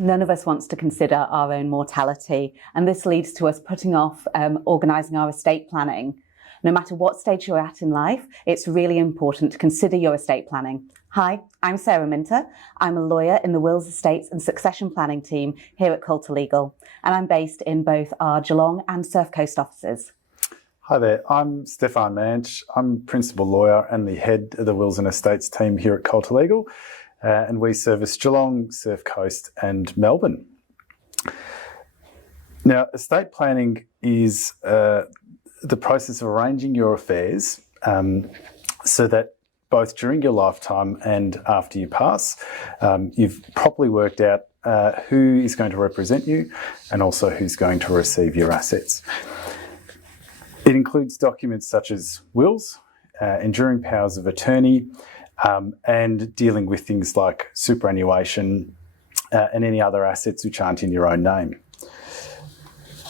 none of us wants to consider our own mortality, and this leads to us putting off organising our estate planning. No matter what stage you're at in life, it's really important to consider your estate planning. Hi, I'm Sarah Minter. I'm a lawyer in the Wills, Estates and Succession Planning team here at Coulter Legal, and I'm based in both our Geelong and Surf Coast offices. Hi there, I'm Stefan Manche. I'm Principal Lawyer and the Head of the Wills and Estates team here at Coulter Legal, and we service Geelong, Surf Coast and Melbourne. Now, estate planning is the process of arranging your affairs so that both during your lifetime and after you pass, you've properly worked out who is going to represent you and also who's going to receive your assets. It includes documents such as wills, enduring powers of attorney, and dealing with things like superannuation and any other assets which aren't in your own name.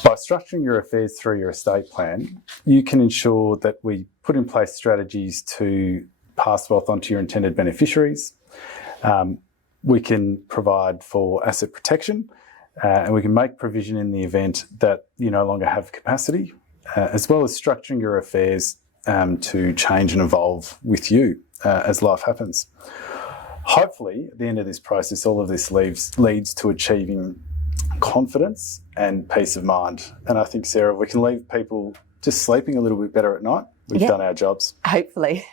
By structuring your affairs through your estate plan, you can ensure that we put in place strategies to pass wealth on to your intended beneficiaries. We can provide for asset protection, and we can make provision in the event that you no longer have capacity, as well as structuring your affairs to change and evolve with you as life happens. Hopefully, at the end of this process, all of this leads to achieving confidence and peace of mind. And I think, Sarah, we can leave people just sleeping a little bit better at night. We've done our jobs. Hopefully.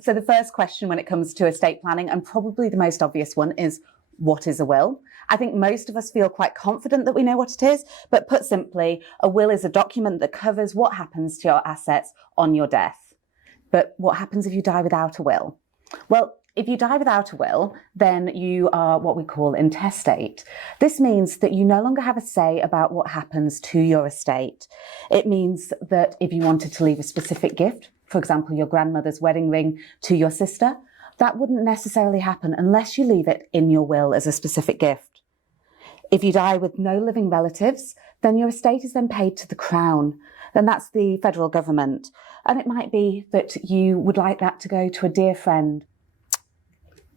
So the first question when it comes to estate planning, and probably the most obvious one, is what is a will? I think most of us feel quite confident that we know what it is, but put simply, a will is a document that covers what happens to your assets on your death. But what happens if you die without a will? Well, if you die without a will, then you are what we call intestate. This means that you no longer have a say about what happens to your estate. It means that if you wanted to leave a specific gift, for example, your grandmother's wedding ring to your sister, that wouldn't necessarily happen unless you leave it in your will as a specific gift. If you die with no living relatives, then your estate is then paid to the Crown, and that's the federal government. And it might be that you would like that to go to a dear friend.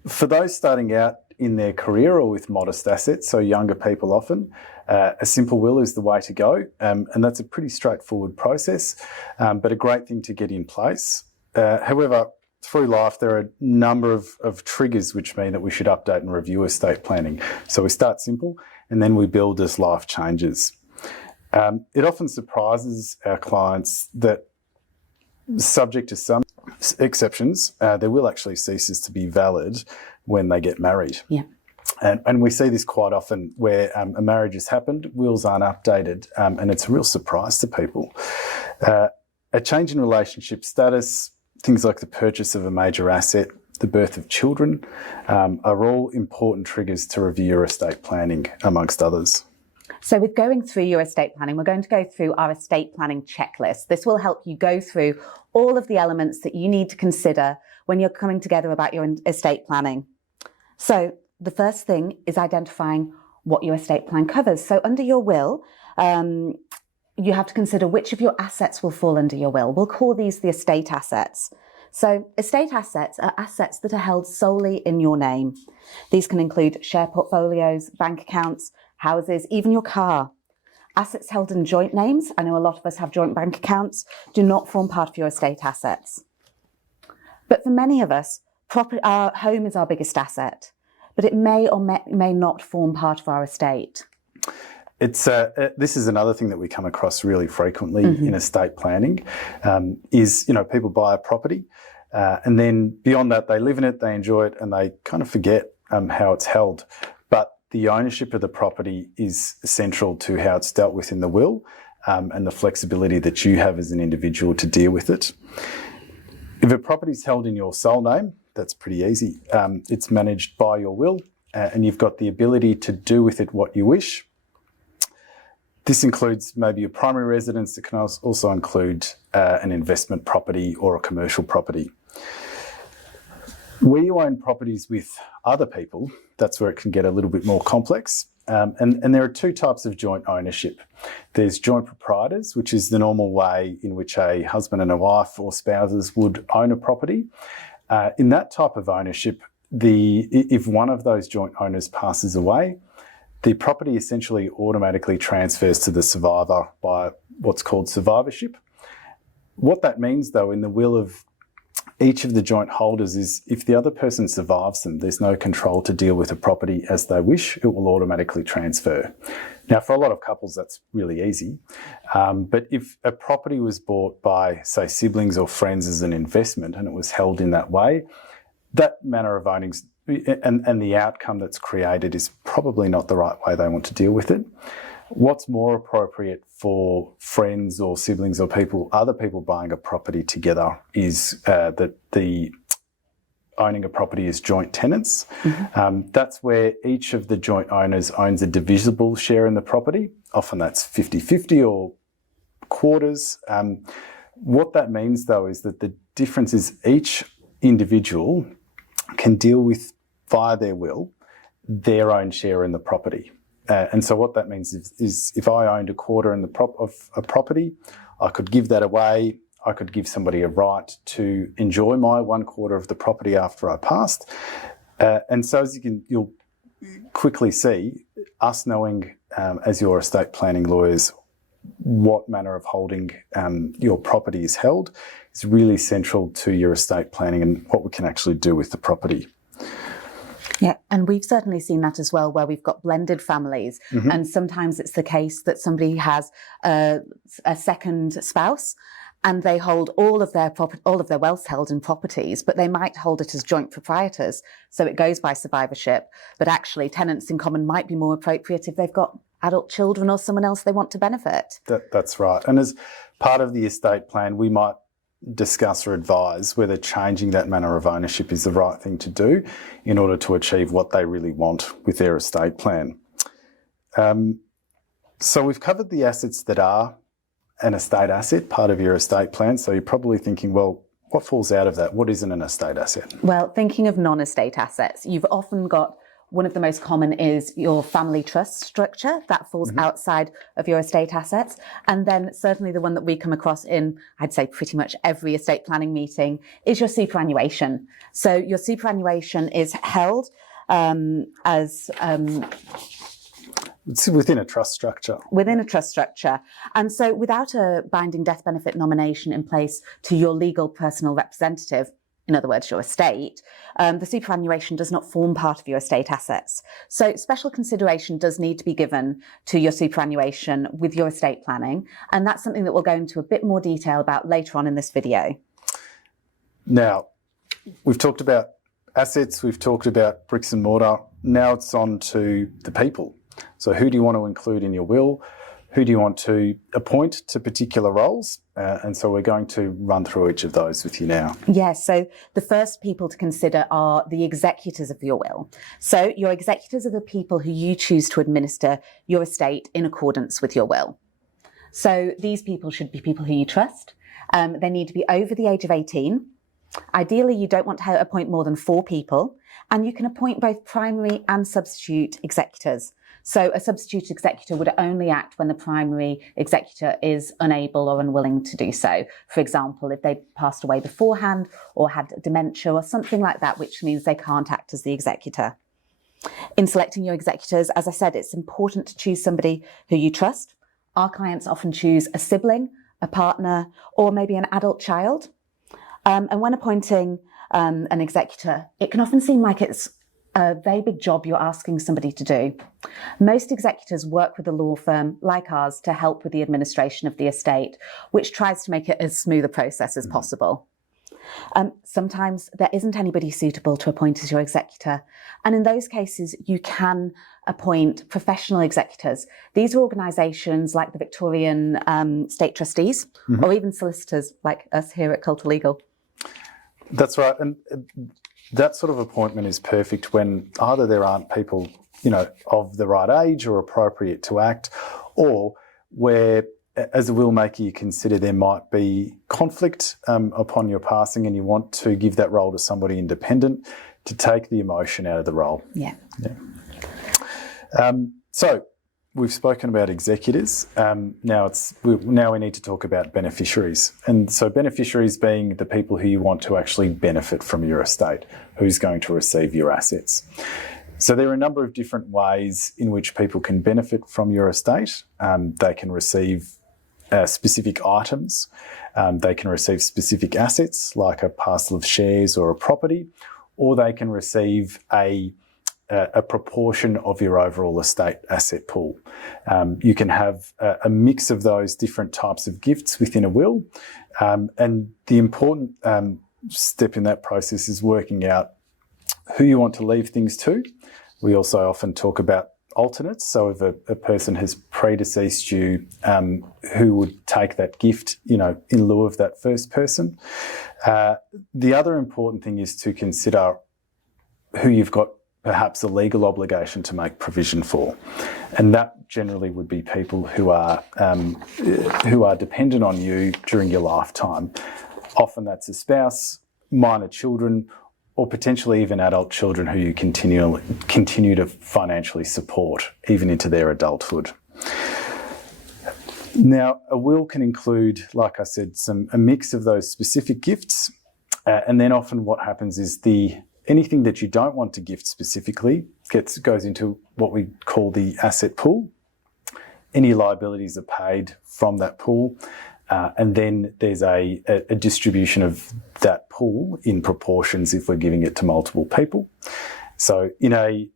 For those starting out in their career or with modest assets, so younger people often, a simple will is the way to go, and that's a pretty straightforward process, but a great thing to get in place. However, through life, there are a number of triggers which mean that we should update and review estate planning. So we start simple and then we build as life changes. It often surprises our clients that, subject to some exceptions, their will actually ceases to be valid when they get married. Yeah. And we see this quite often where a marriage has happened, wills aren't updated, and it's a real surprise to people. A change in relationship status, things like the purchase of a major asset, the birth of children, are all important triggers to review your estate planning, amongst others. So with going through your estate planning, we're going to go through our estate planning checklist. This will help you go through all of the elements that you need to consider when you're coming together about your estate planning. So the first thing is identifying what your estate plan covers. So under your will, you have to consider which of your assets will fall under your will. We'll call these the estate assets. So estate assets are assets that are held solely in your name. These can include share portfolios, bank accounts, houses, even your car. Assets held in joint names, I know a lot of us have joint bank accounts, do not form part of your estate assets. But for many of us, our home is our biggest asset, but it may or may not form part of our estate. This is another thing that we come across really frequently in estate planning, is people buy a property and then beyond that they live in it, they enjoy it, and they kind of forget how it's held. But the ownership of the property is central to how it's dealt with in the will, and the flexibility that you have as an individual to deal with it. If a property is held in your sole name, that's pretty easy. It's managed by your will, and you've got the ability to do with it what you wish. This includes maybe a primary residence. It can also include an investment property or a commercial property. Where you own properties with other people, that's where it can get a little bit more complex. And there are two types of joint ownership. There's joint proprietors, which is the normal way in which a husband and a wife or spouses would own a property. In that type of ownership, if one of those joint owners passes away, the property essentially automatically transfers to the survivor by what's called survivorship. What that means, though, in the will of each of the joint holders is if the other person survives them, there's no control to deal with the property as they wish. It will automatically transfer. Now, for a lot of couples, that's really easy. But if a property was bought by, say, siblings or friends as an investment and it was held in that way, that manner of owning and the outcome that's created is probably not the right way they want to deal with it. What's more appropriate for friends or siblings or other people buying a property together is that the owning a property as joint tenants. Mm-hmm. That's where each of the joint owners owns a divisible share in the property. Often that's 50-50 or quarters. What that means, though, is that the difference is each individual can deal with, via their will, their own share in the property. And so what that means is if I owned a quarter of a property, I could give that away. I could give somebody a right to enjoy my 1/4 of the property after I passed. And so as you'll quickly see, us knowing as your estate planning lawyers what manner of holding your property is held is really central to your estate planning and what we can actually do with the property. Yeah, and we've certainly seen that as well, where we've got blended families, mm-hmm. and sometimes it's the case that somebody has a second spouse, and they hold all of their wealth held in properties, but they might hold it as joint proprietors, so it goes by survivorship. But actually, tenants in common might be more appropriate if they've got adult children or someone else they want to benefit. That's right. And as part of the estate plan, we might discuss or advise whether changing that manner of ownership is the right thing to do in order to achieve what they really want with their estate plan. So we've covered the assets that are an estate asset, part of your estate plan. So you're probably thinking, well, what falls out of that? What isn't an estate asset? Well, thinking of non-estate assets, you've often got one of the most common is your family trust structure that falls mm-hmm. outside of your estate assets. And then certainly the one that we come across in, I'd say pretty much every estate planning meeting, is your superannuation. So your superannuation is held as... It's within a trust structure. Within a trust structure. And so without a binding death benefit nomination in place to your legal personal representative, in other words, your estate, the superannuation does not form part of your estate assets. So special consideration does need to be given to your superannuation with your estate planning. And that's something that we'll go into a bit more detail about later on in this video. Now, we've talked about assets, we've talked about bricks and mortar. Now it's on to the people. So who do you want to include in your will? Who do you want to appoint to particular roles? And so we're going to run through each of those with you now. Yes, so the first people to consider are the executors of your will. So your executors are the people who you choose to administer your estate in accordance with your will. So these people should be people who you trust. They need to be over the age of 18. Ideally, you don't want to appoint more than 4 people, and you can appoint both primary and substitute executors. So a substitute executor would only act when the primary executor is unable or unwilling to do so. For example, if they passed away beforehand or had dementia or something like that, which means they can't act as the executor. In selecting your executors, as I said, it's important to choose somebody who you trust. Our clients often choose a sibling, a partner, or maybe an adult child. And when appointing an executor, it can often seem like it's a very big job you're asking somebody to do. Most executors work with a law firm like ours to help with the administration of the estate, which tries to make it as smooth a process as possible. Sometimes there isn't anybody suitable to appoint as your executor. And in those cases, you can appoint professional executors. These are organisations like the Victorian State Trustees, mm-hmm. or even solicitors like us here at Coulter Legal. That's right. And that sort of appointment is perfect when either there aren't people, of the right age or appropriate to act, or where, as a will maker, you consider there might be conflict upon your passing and you want to give that role to somebody independent to take the emotion out of the role. Yeah. So we've spoken about executors. Now we need to talk about beneficiaries. And so beneficiaries being the people who you want to actually benefit from your estate, who's going to receive your assets. So there are a number of different ways in which people can benefit from your estate. They can receive specific items. They can receive specific assets like a parcel of shares or a property, or they can receive a proportion of your overall estate asset pool. You can have a mix of those different types of gifts within a will. And the important step in that process is working out who you want to leave things to. We also often talk about alternates. So if a person has predeceased you, who would take that gift, in lieu of that first person. The other important thing is to consider who you've got perhaps a legal obligation to make provision for. And that generally would be people who are dependent on you during your lifetime. Often that's a spouse, minor children, or potentially even adult children who you continue to financially support even into their adulthood. Now, a will can include, like I said, a mix of those specific gifts, and then often what happens is anything that you don't want to gift specifically goes into what we call the asset pool. Any liabilities are paid from that pool, and then there's a distribution of that pool in proportions if we're giving it to multiple people. So in a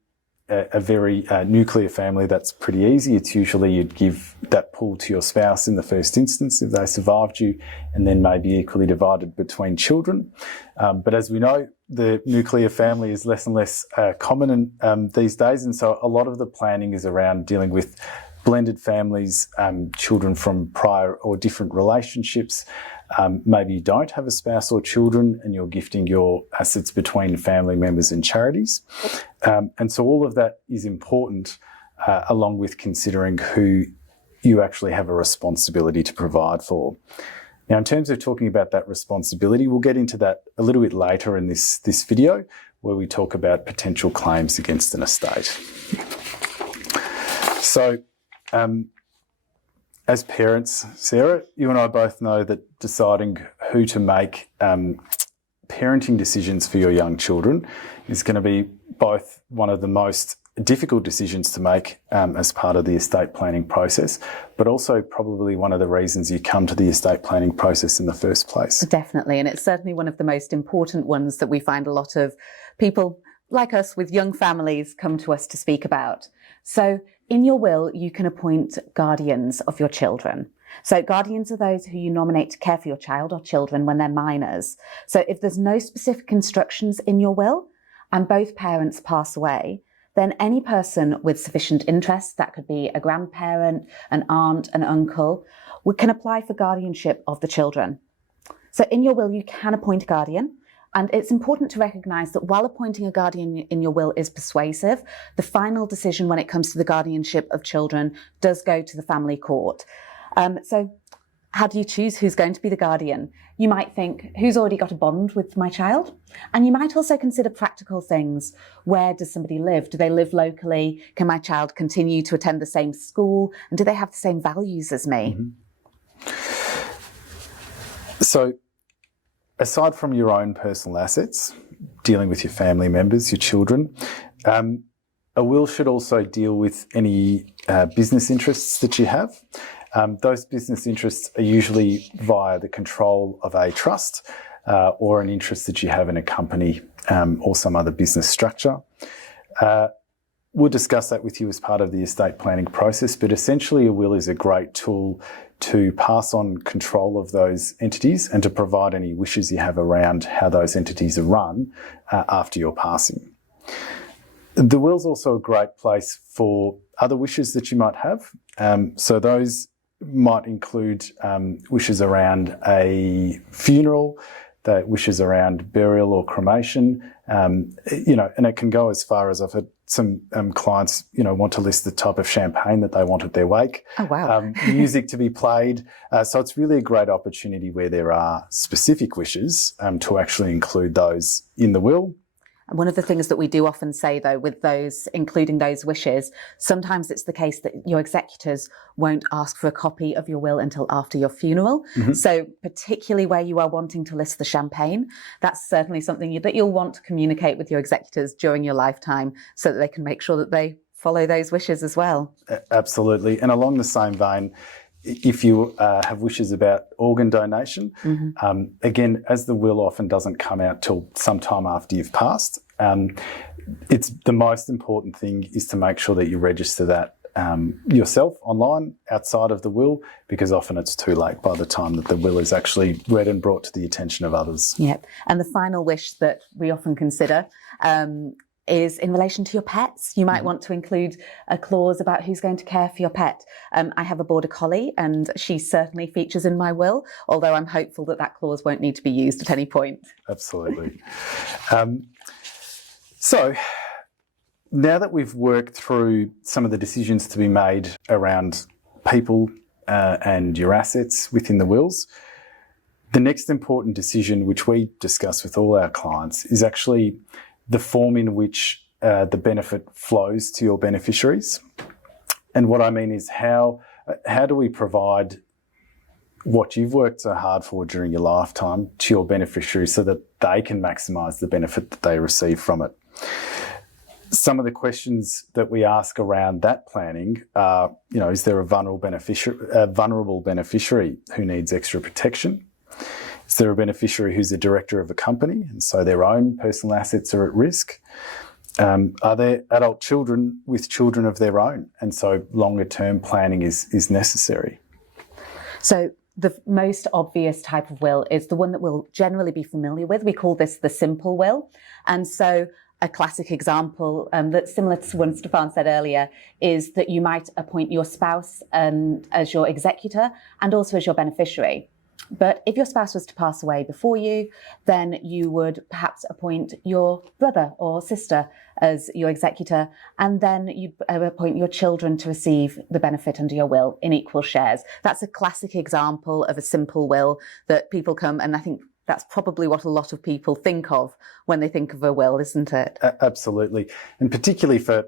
very nuclear family, that's pretty easy. It's usually you'd give that pool to your spouse in the first instance if they survived you, and then maybe equally divided between children. But as we know, the nuclear family is less and less common these days, and so a lot of the planning is around dealing with blended families, children from prior or different relationships. Maybe you don't have a spouse or children and you're gifting your assets between family members and charities. And so all of that is important, along with considering who you actually have a responsibility to provide for. Now, in terms of talking about that responsibility, we'll get into that a little bit later in this video, where we talk about potential claims against an estate. So, as parents, Sarah, you and I both know that deciding who to make parenting decisions for your young children is going to be both one of the most difficult decisions to make as part of the estate planning process, but also probably one of the reasons you come to the estate planning process in the first place. Definitely, and it's certainly one of the most important ones that we find a lot of people like us with young families come to us to speak about. So in your will, you can appoint guardians of your children. So guardians are those who you nominate to care for your child or children when they're minors. So if there's no specific instructions in your will and both parents pass away, then any person with sufficient interest, that could be a grandparent, an aunt, an uncle, can apply for guardianship of the children. So in your will, you can appoint a guardian. And it's important to recognise that while appointing a guardian in your will is persuasive, the final decision when it comes to the guardianship of children does go to the family court. So how do you choose who's going to be the guardian? You might think, who's already got a bond with my child? And you might also consider practical things. Where does somebody live? Do they live locally? Can my child continue to attend the same school? And do they have the same values as me? Mm-hmm. So, aside from your own personal assets, dealing with your family members, your children, a will should also deal with any business interests that you have. Those business interests are usually via the control of a trust or an interest that you have in a company or some other business structure. We'll discuss that with you as part of the estate planning process, but essentially a will is a great tool to pass on control of those entities and to provide any wishes you have around how those entities are run after your passing. The will's also a great place for other wishes that you might have. So those might include wishes around a funeral, the wishes around burial or cremation, and it can go as far as I've had some clients, want to list the type of champagne that they want at their wake. Oh, wow. Music to be played. So it's really a great opportunity where there are specific wishes to actually include those in the will. And one of the things that we do often say, though, with those, including those wishes, sometimes it's the case that your executors won't ask for a copy of your will until after your funeral. So particularly where you are wanting to list the champagne, that's certainly something that you'll want to communicate with your executors during your lifetime so that they can make sure that they follow those wishes as well. Absolutely. And along the same vein, if you have wishes about organ donation, again, as the will often doesn't come out till sometime after you've passed, it's the most important thing is to make sure that you register that yourself online outside of the will, because often it's too late by the time that the will is actually read and brought to the attention of others. Yep. And the final wish that we often consider is in relation to your pets. You might want to include a clause about who's going to care for your pet. I have a border collie and she certainly features in my will, although I'm hopeful that that clause won't need to be used at any point. Absolutely. So now that we've worked through some of the decisions to be made around people and your assets within the wills, the next important decision, which we discuss with all our clients, is actually the form in which the benefit flows to your beneficiaries. And what I mean is how do we provide what you've worked so hard for during your lifetime to your beneficiaries so that they can maximise the benefit that they receive from it. Some of the questions that we ask around that planning are, is there a vulnerable beneficiary who needs extra protection? Is there a beneficiary who's a director of a company and so their own personal assets are at risk? Are there adult children with children of their own? And so longer term planning is necessary. So the most obvious type of will is the one that we'll generally be familiar with. We call this the simple will. And so a classic example that's similar to what Stefan said earlier is that you might appoint your spouse as your executor and also as your beneficiary. But if your spouse was to pass away before you, then you would perhaps appoint your brother or sister as your executor, and then you'd appoint your children to receive the benefit under your will in equal shares. That's a classic example of a simple will that people come, and I think that's probably what a lot of people think of when they think of a will, isn't it? Absolutely. And particularly for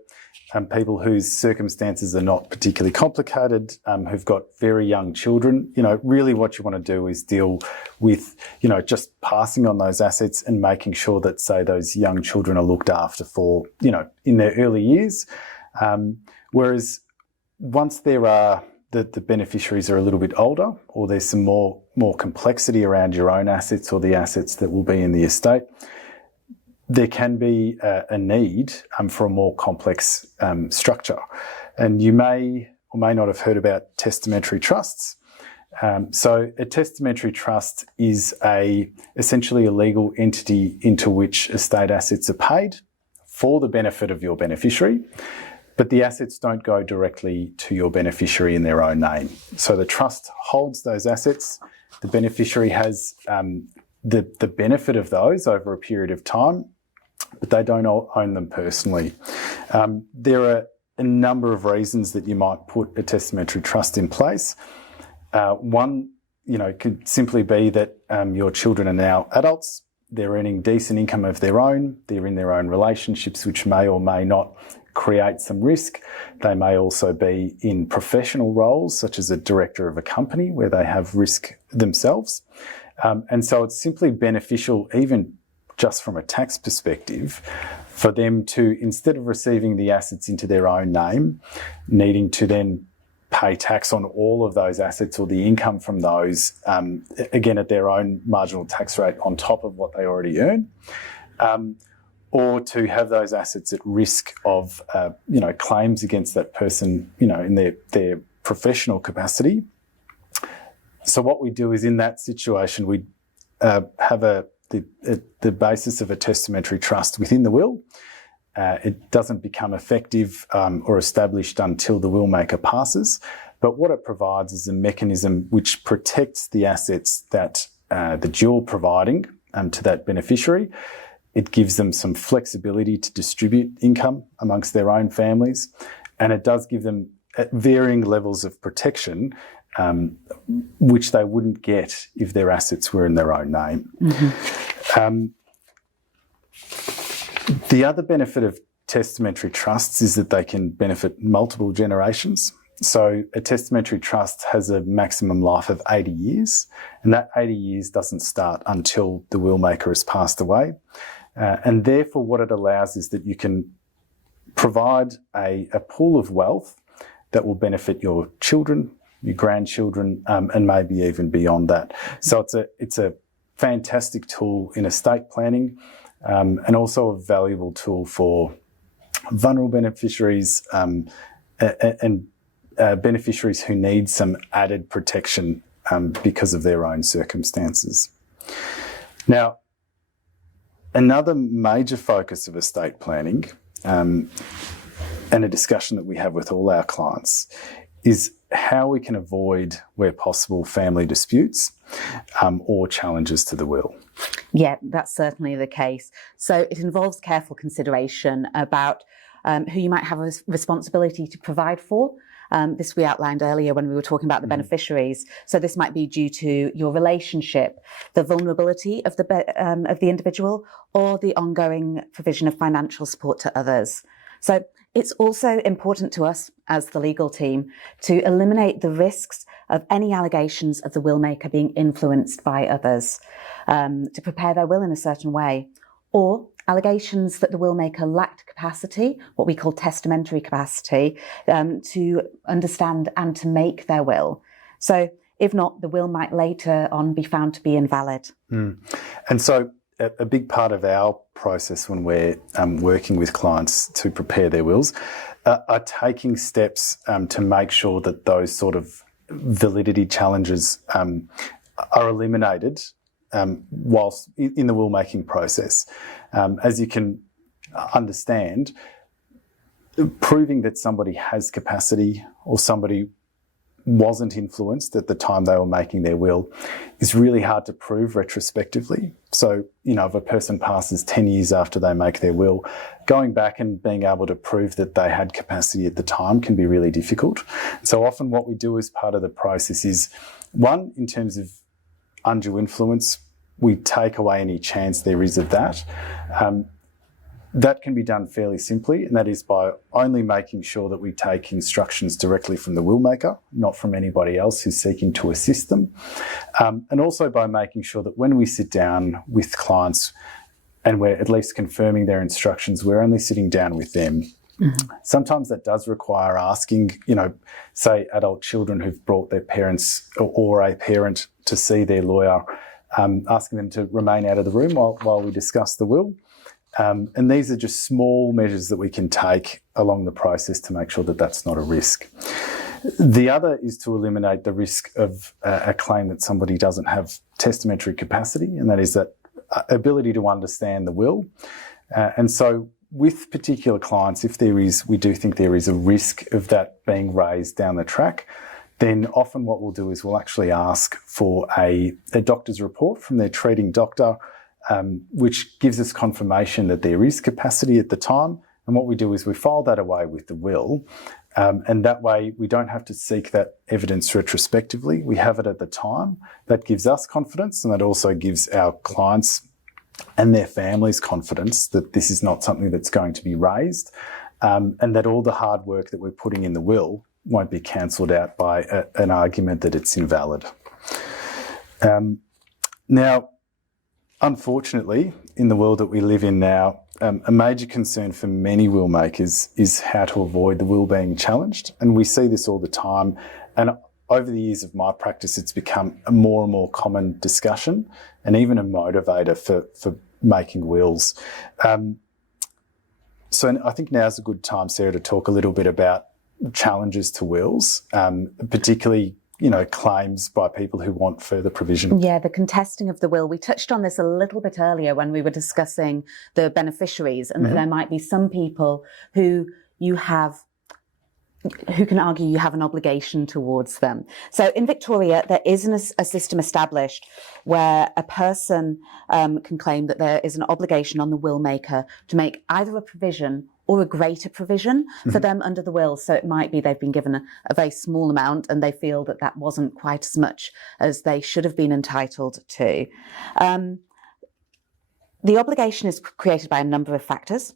people whose circumstances are not particularly complicated, who've got very young children, really what you want to do is deal with, just passing on those assets and making sure that, say, those young children are looked after for, in their early years. Whereas once there are the beneficiaries are a little bit older, or there's some more complexity around your own assets or the assets that will be in the estate, there can be a need for a more complex structure. And you may or may not have heard about testamentary trusts. So a testamentary trust is essentially a legal entity into which estate assets are paid for the benefit of your beneficiary, but the assets don't go directly to your beneficiary in their own name. So the trust holds those assets. The beneficiary has the benefit of those over a period of time, but they don't own them personally. There are a number of reasons that you might put a testamentary trust in place. One, could simply be that your children are now adults. They're earning decent income of their own. They're in their own relationships, which may or may not create some risk. They may also be in professional roles, such as a director of a company, where they have risk themselves. And so it's simply beneficial, even just from a tax perspective, for them to, instead of receiving the assets into their own name, needing to then pay tax on all of those assets or the income from those, again, at their own marginal tax rate on top of what they already earn, or to have those assets at risk of, claims against that person, in their professional capacity. So what we do is, in that situation, we have the basis of a testamentary trust within the will. It doesn't become effective or established until the will maker passes, but what it provides is a mechanism which protects the assets that you're providing to that beneficiary. It gives them some flexibility to distribute income amongst their own families, and it does give them varying levels of protection, which they wouldn't get if their assets were in their own name. Mm-hmm. The other benefit of testamentary trusts is that they can benefit multiple generations. So a testamentary trust has a maximum life of 80 years, and that 80 years doesn't start until the will maker has passed away. And therefore what it allows is that you can provide a pool of wealth that will benefit your children, your grandchildren, and maybe even beyond that. So it's a fantastic tool in estate planning, and also a valuable tool for vulnerable beneficiaries and beneficiaries who need some added protection because of their own circumstances. Now, another major focus of estate planning, and a discussion that we have with all our clients, is how we can avoid, where possible, family disputes or challenges to the will. Yeah, that's certainly the case. So it involves careful consideration about who you might have a responsibility to provide for. This we outlined earlier when we were talking about the beneficiaries. So this might be due to your relationship, the vulnerability of the individual, or the ongoing provision of financial support to others. So it's also important to us as the legal team to eliminate the risks of any allegations of the will maker being influenced by others to prepare their will in a certain way, or allegations that the will maker lacked capacity, what we call testamentary capacity, to understand and to make their will. So if not, the will might later on be found to be invalid. And so a big part of our process when we're working with clients to prepare their wills are taking steps to make sure that those sort of validity challenges are eliminated whilst in the will-making process. As you can understand, proving that somebody has capacity or somebody wasn't influenced at the time they were making their will is really hard to prove retrospectively. So, if a person passes 10 years after they make their will, going back and being able to prove that they had capacity at the time can be really difficult. So often what we do as part of the process is, one, in terms of undue influence, we take away any chance there is of that. That can be done fairly simply, and that is by only making sure that we take instructions directly from the will maker, not from anybody else who's seeking to assist them. And also by making sure that when we sit down with clients and we're at least confirming their instructions, we're only sitting down with them. Sometimes that does require asking, say adult children who've brought their parents or a parent to see their lawyer, asking them to remain out of the room while we discuss the will. And these are just small measures that we can take along the process to make sure that that's not a risk. The other is to eliminate the risk of a claim that somebody doesn't have testamentary capacity, and that is that ability to understand the will. And so with particular clients, if we do think there is a risk of that being raised down the track, then often what we'll do is we'll actually ask for a doctor's report from their treating doctor, which gives us confirmation that there is capacity at the time. And what we do is we file that away with the will. And that way we don't have to seek that evidence retrospectively. We have it at the time. That gives us confidence, and that also gives our clients and their families confidence that this is not something that's going to be raised, and that all the hard work that we're putting in the will won't be cancelled out by an argument that it's invalid. Now, unfortunately, in the world that we live in now, a major concern for many will makers is how to avoid the will being challenged. And we see this all the time. And over the years of my practice, it's become a more and more common discussion and even a motivator for making wills. So I think now's a good time, Sarah, to talk a little bit about challenges to wills, particularly claims by people who want further provision. Yeah, the contesting of the will. We touched on this a little bit earlier when we were discussing the beneficiaries, and that there might be some people who can argue you have an obligation towards them. So in Victoria, there is a system established where a person can claim that there is an obligation on the will maker to make either a provision or a greater provision for them under the will. So it might be they've been given a very small amount and they feel that wasn't quite as much as they should have been entitled to. The obligation is created by a number of factors,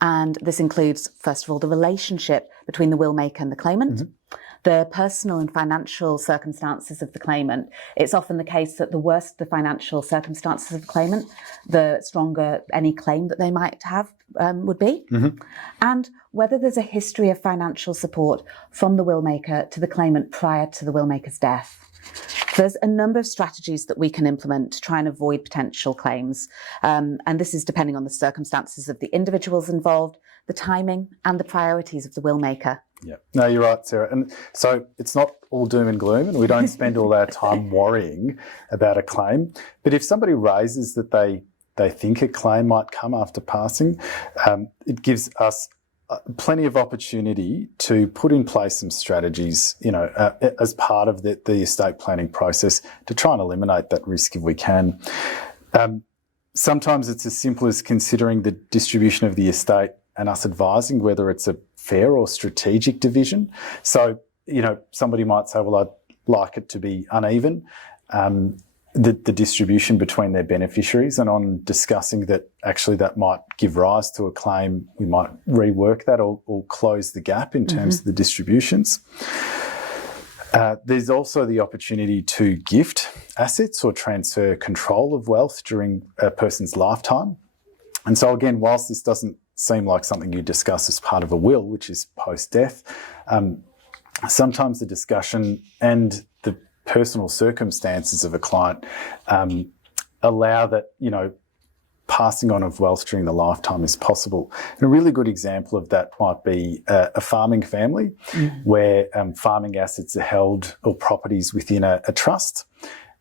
and this includes, first of all, the relationship between the will maker and the claimant, the personal and financial circumstances of the claimant. It's often the case that the worse the financial circumstances of the claimant, the stronger any claim that they might have would be. And whether there's a history of financial support from the will maker to the claimant prior to the will maker's death. There's a number of strategies that we can implement to try and avoid potential claims. And this is depending on the circumstances of the individuals involved, the timing and the priorities of the will maker. Yeah, no, you're right, Sarah. And so it's not all doom and gloom, and we don't spend all our time worrying about a claim. But if somebody raises that they think a claim might come after passing, it gives us plenty of opportunity to put in place some strategies, as part of the estate planning process to try and eliminate that risk if we can. Sometimes it's as simple as considering the distribution of the estate and us advising whether it's a fair or strategic division. So, somebody might say, well, I'd like it to be uneven, the distribution between their beneficiaries, and on discussing that actually that might give rise to a claim, we might rework that or close the gap in terms of the distributions. There's also the opportunity to gift assets or transfer control of wealth during a person's lifetime. And so again, whilst this doesn't seem like something you discuss as part of a will, which is post-death, sometimes the discussion and the personal circumstances of a client allow that, passing on of wealth during the lifetime is possible. And a really good example of that might be a farming family where farming assets are held or properties within a trust.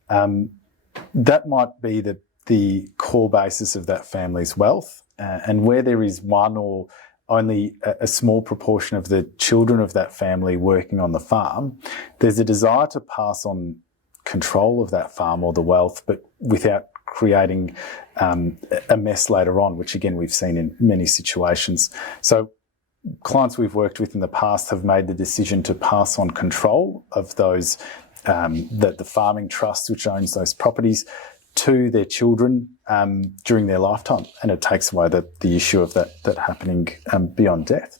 That might be the core basis of that family's wealth. And where there is one or only a small proportion of the children of that family working on the farm, there's a desire to pass on control of that farm or the wealth, but without creating a mess later on, which again we've seen in many situations. So clients we've worked with in the past have made the decision to pass on control of those, the farming trust which owns those properties, to their children during their lifetime, and it takes away the issue of that happening beyond death.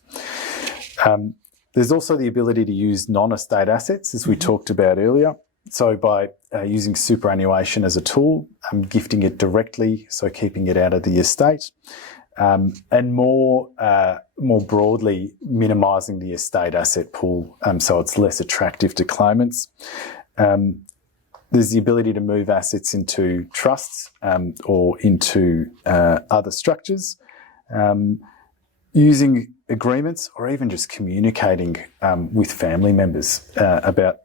There's also the ability to use non-estate assets, as we talked about earlier. So by using superannuation as a tool, gifting it directly, so keeping it out of the estate, and more broadly minimising the estate asset pool, so it's less attractive to claimants. There's the ability to move assets into trusts or into other structures, using agreements or even just communicating with family members about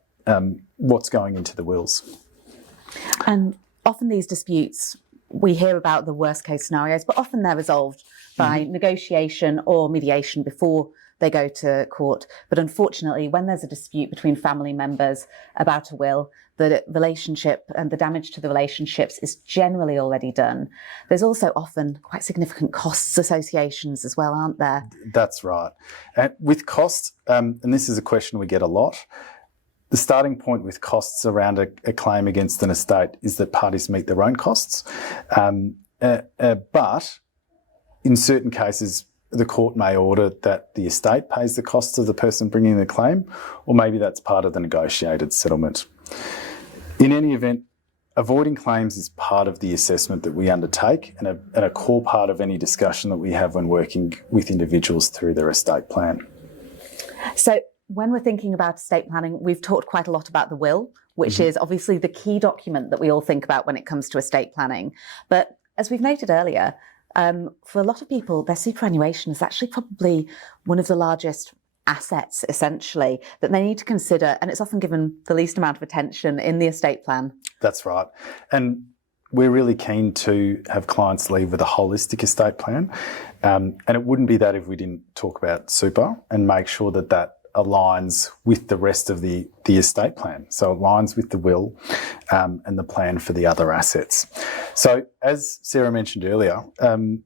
what's going into the wills. And often these disputes, we hear about the worst case scenarios, but often they're resolved by negotiation or mediation before they go to court. But unfortunately, when there's a dispute between family members about a will, the relationship and the damage to the relationships is generally already done. There's also often quite significant costs associations as well, aren't there? That's right. And with costs, and this is a question we get a lot, the starting point with costs around a claim against an estate is that parties meet their own costs. But in certain cases, the court may order that the estate pays the costs of the person bringing the claim, or maybe that's part of the negotiated settlement. In any event, avoiding claims is part of the assessment that we undertake and a core part of any discussion that we have when working with individuals through their estate plan. So when we're thinking about estate planning, we've talked quite a lot about the will, which is obviously the key document that we all think about when it comes to estate planning. But as we've noted earlier, for a lot of people, their superannuation is actually probably one of the largest assets, essentially, that they need to consider, and it's often given the least amount of attention in the estate plan. That's right. And we're really keen to have clients leave with a holistic estate plan. And it wouldn't be that if we didn't talk about super and make sure that aligns with the rest of the estate plan. So it aligns with the will and the plan for the other assets. So as Sarah mentioned earlier,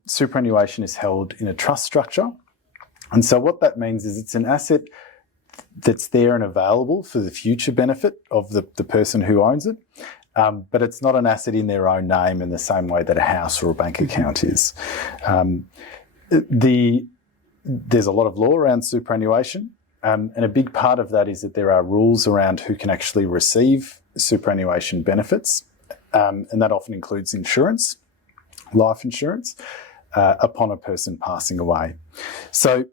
superannuation is held in a trust structure. And so what that means is it's an asset that's there and available for the future benefit of the person who owns it. but it's not an asset in their own name in the same way that a house or a bank account is. There's a lot of law around superannuation, and a big part of that is that there are rules around who can actually receive superannuation benefits, and that often includes insurance, life insurance, upon a person passing away. So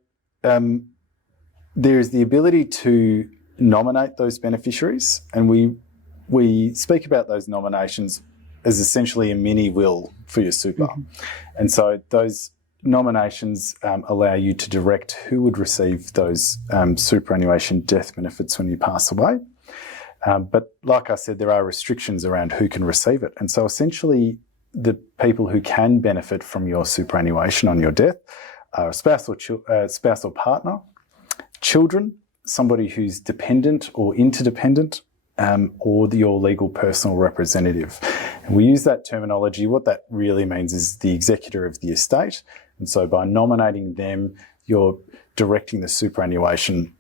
there is the ability to nominate those beneficiaries, and we speak about those nominations as essentially a mini will for your super. And so those nominations allow you to direct who would receive those superannuation death benefits when you pass away. But like I said, there are restrictions around who can receive it. And so essentially the people who can benefit from your superannuation on your death are a spouse or partner, children, somebody who's dependent or interdependent, or your legal personal representative. And we use that terminology. What that really means is the executor of the estate. And so by nominating them, you're directing the superannuation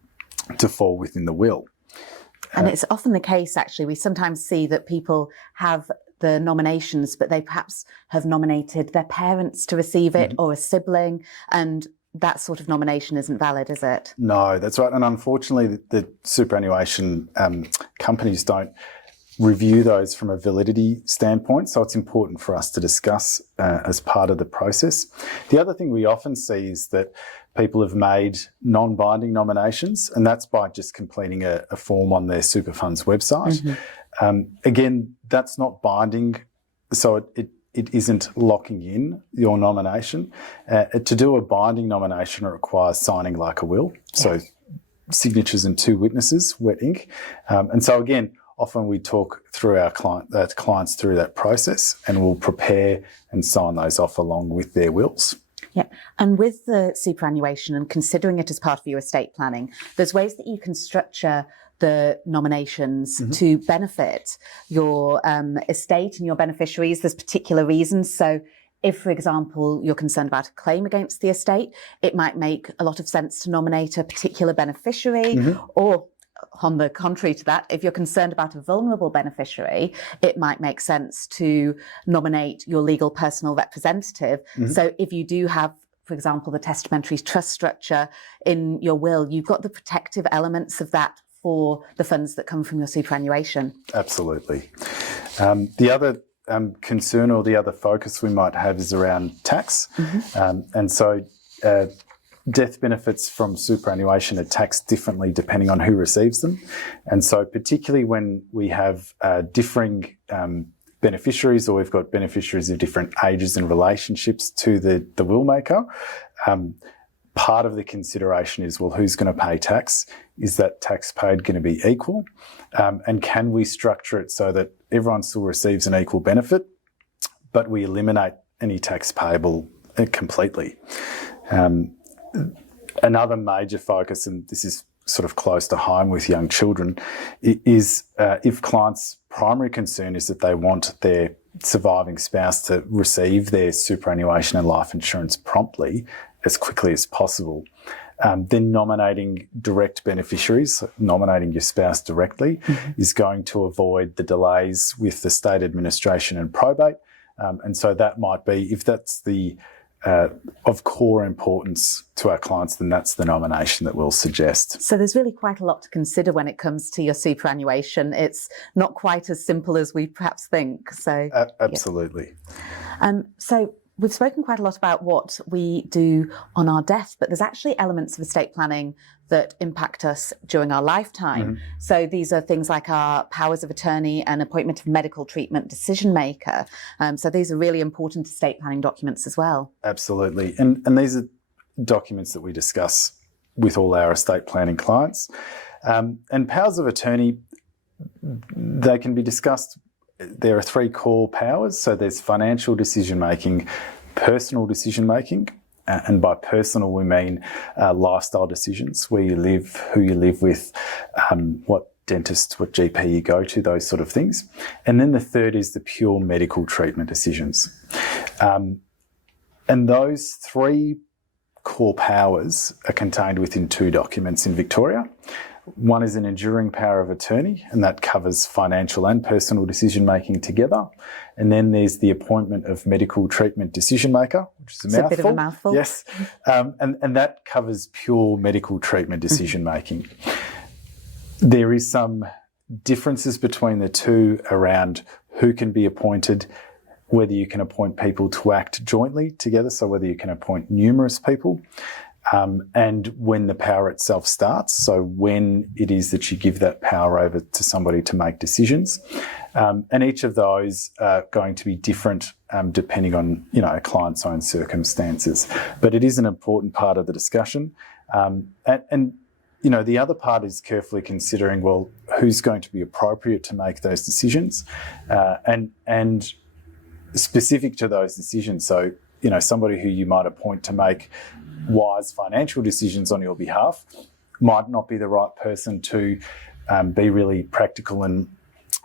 to fall within the will. And it's often the case, actually, we sometimes see that people have the nominations, but they perhaps have nominated their parents to receive it or a sibling, and that sort of nomination isn't valid, is it? No, that's right. And unfortunately, the superannuation companies don't review those from a validity standpoint. So it's important for us to discuss as part of the process. The other thing we often see is that people have made non-binding nominations, and that's by just completing a form on their super fund's website. Again, that's not binding, so it isn't locking in your nomination. To do a binding nomination, it requires signing like a will, so signatures and 2 witnesses, wet ink. And so again, often we talk through our clients through that process, and we'll prepare and sign those off along with their wills. Yeah, and with the superannuation and considering it as part of your estate planning, there's ways that you can structure the nominations to benefit your estate and your beneficiaries. There's particular reasons. So if, for example, you're concerned about a claim against the estate, it might make a lot of sense to nominate a particular beneficiary, or on the contrary to that, if you're concerned about a vulnerable beneficiary, it might make sense to nominate your legal personal representative. So if you do have, for example, the testamentary trust structure in your will, you've got the protective elements of that for the funds that come from your superannuation. Absolutely. The other concern or the other focus we might have is around tax. And so death benefits from superannuation are taxed differently depending on who receives them. And so particularly when we have differing beneficiaries, or we've got beneficiaries of different ages and relationships to the will maker, part of the consideration is, well, who's going to pay tax? Is that tax paid going to be equal? And can we structure it so that everyone still receives an equal benefit, but we eliminate any tax payable completely? Another major focus, and this is sort of close to home with young children, is if clients' primary concern is that they want their surviving spouse to receive their superannuation and life insurance promptly, as quickly as possible, then nominating direct beneficiaries, nominating your spouse directly, is going to avoid the delays with the state administration and probate. And so that might be, if that's the of core importance to our clients, then that's the nomination that we'll suggest. So there's really quite a lot to consider when it comes to your superannuation. It's not quite as simple as we perhaps think. So absolutely. Yeah. So we've spoken quite a lot about what we do on our death, but there's actually elements of estate planning that impact us during our lifetime. So these are things like our powers of attorney and appointment of medical treatment decision maker. So these are really important estate planning documents as well. Absolutely. And these are documents that we discuss with all our estate planning clients. And powers of attorney, they can be discussed. There are 3 core powers. So there's financial decision making, personal decision making, and by personal we mean lifestyle decisions, where you live, who you live with, what dentist, what GP you go to, those sort of things. And then the third is the pure medical treatment decisions. And those 3 core powers are contained within 2 documents in Victoria. One is an enduring power of attorney, and that covers financial and personal decision-making together. And then there's the appointment of medical treatment decision-maker, which is a mouthful. A bit of a mouthful. Yes, and that covers pure medical treatment decision-making. There is some differences between the two around who can be appointed, whether you can appoint people to act jointly together, so whether you can appoint numerous people, and when the power itself starts, so when it is that you give that power over to somebody to make decisions. And each of those are going to be different depending on, a client's own circumstances. But it is an important part of the discussion. And the other part is carefully considering, well, who's going to be appropriate to make those decisions, and specific to those decisions. So, somebody who you might appoint to make wise financial decisions on your behalf might not be the right person to be really practical and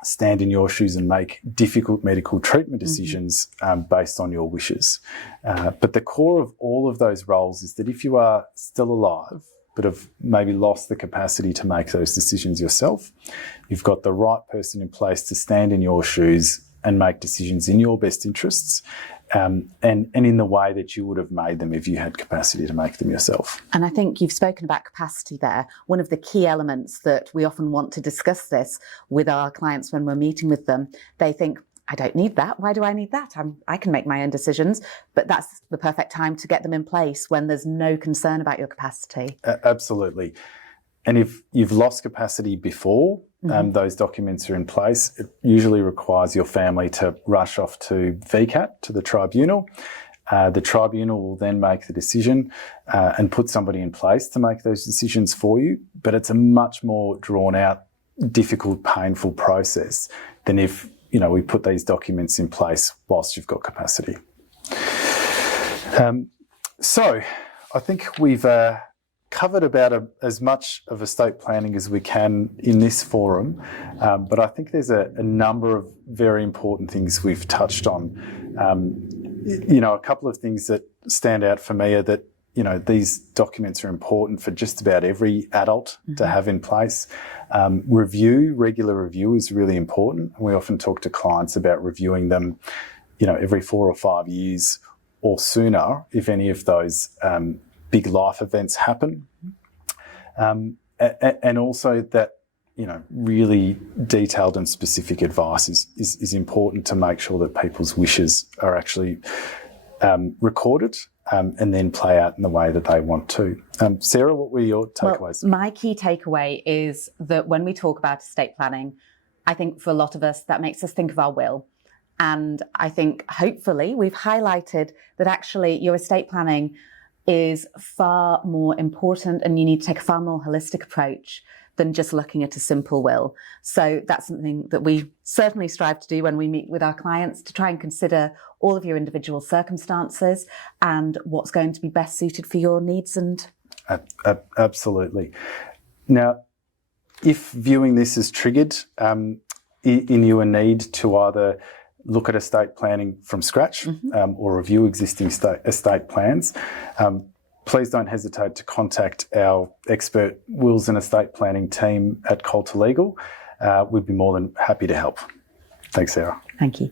stand in your shoes and make difficult medical treatment decisions based on your wishes. But the core of all of those roles is that if you are still alive, but have maybe lost the capacity to make those decisions yourself, you've got the right person in place to stand in your shoes and make decisions in your best interests, and in the way that you would have made them if you had capacity to make them yourself. And I think you've spoken about capacity there. One of the key elements that we often want to discuss this with our clients when we're meeting with them, they think, I don't need that. Why do I need that? I can make my own decisions. But that's the perfect time to get them in place when there's no concern about your capacity. Absolutely. And if you've lost capacity before those documents are in place, it usually requires your family to rush off to VCAT, to the tribunal. The tribunal will then make the decision and put somebody in place to make those decisions for you. But it's a much more drawn out, difficult, painful process than if, we put these documents in place whilst you've got capacity. So I think we've covered about as much of estate planning as we can in this forum, but I think there's a number of very important things we've touched on. A couple of things that stand out for me are that, these documents are important for just about every adult to have in place. Regular review is really important. We often talk to clients about reviewing them, every 4 or 5 years or sooner if any of those big life events happen. And also that, really detailed and specific advice is important to make sure that people's wishes are actually recorded and then play out in the way that they want to. Sarah, what were your takeaways? Well, my key takeaway is that when we talk about estate planning, I think for a lot of us, that makes us think of our will. And I think hopefully we've highlighted that actually your estate planning is far more important and you need to take a far more holistic approach than just looking at a simple will. So that's something that we certainly strive to do when we meet with our clients, to try and consider all of your individual circumstances and what's going to be best suited for your needs. And absolutely. Now, if viewing this has triggered in you a need to either look at estate planning from scratch or review existing estate plans, please don't hesitate to contact our expert wills and estate planning team at Coulter Legal. We'd be more than happy to help. Thanks, Sarah. Thank you.